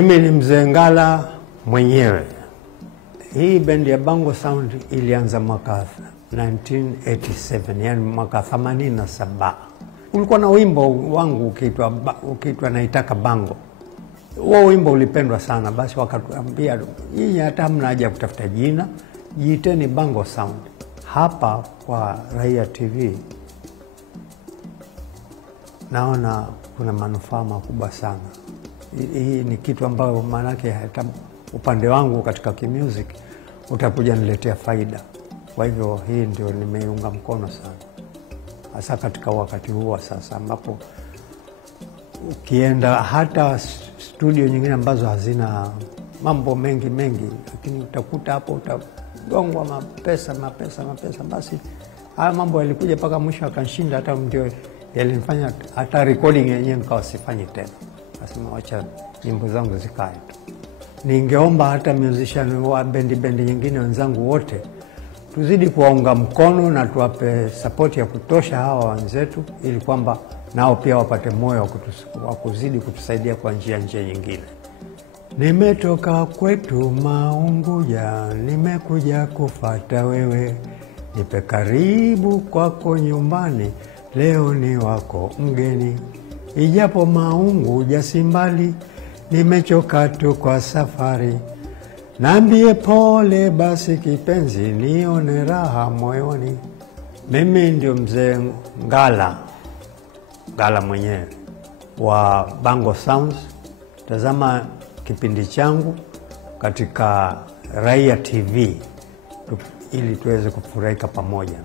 Mimi ni Mzee Ngala mwenyewe. Hii bendi ya Bango Sound ilianza mwaka 1987, yani mwaka 87. Ulikuwa na wimbo wangu ukiitwa Naitaka Bango. Huo wimbo ulipendwa sana, basi wakatuambia, "Nyinyi hata hamna haja ya kutafuta jina, jiiteni Bango Sound." Hapa kwa Raia TV naona kuna manufaa makubwa sana. Hii ni kitu ambayo maanake hata upande wangu katika music utakuja niletea faida. Kwa hivyo hii ndio nimeiunga mkono sana, hasa katika wakati huu sasa ambapo ukienda hata studio nyingine ambazo hazina mambo mengi, lakini utakuta hapo utagongwa mapesa. Basi haya mambo yalikuja mpaka mwisho akanshinda, hata ndio yalinifanya hata recording yenyewe nikawa sifanyi tena. Nasema wacha nyimbo zangu zikae tu. Ningeomba hata musician wa bendi nyingine wenzangu wote tuzidi kuwaunga mkono na tuwape support ya kutosha hawa wenzetu, ili kwamba nao pia wapate moyo wa kuzidi kutusaidia kwa njia nyingine. Nimetoka kwetu Maunguja, nimekuja kufuata wewe, nipe karibu kwako nyumbani, leo ni wako mgeni. Ijapo Maunguja si mbali, nimechoka tu kwa safari, naambie pole basi kipenzi, nione raha moyoni. Mimi ndio Mzee Ngala mwenyewe wa Bango Sounds. Tazama kipindi changu katika Raia TV ili tuweze kufurahika pamoja.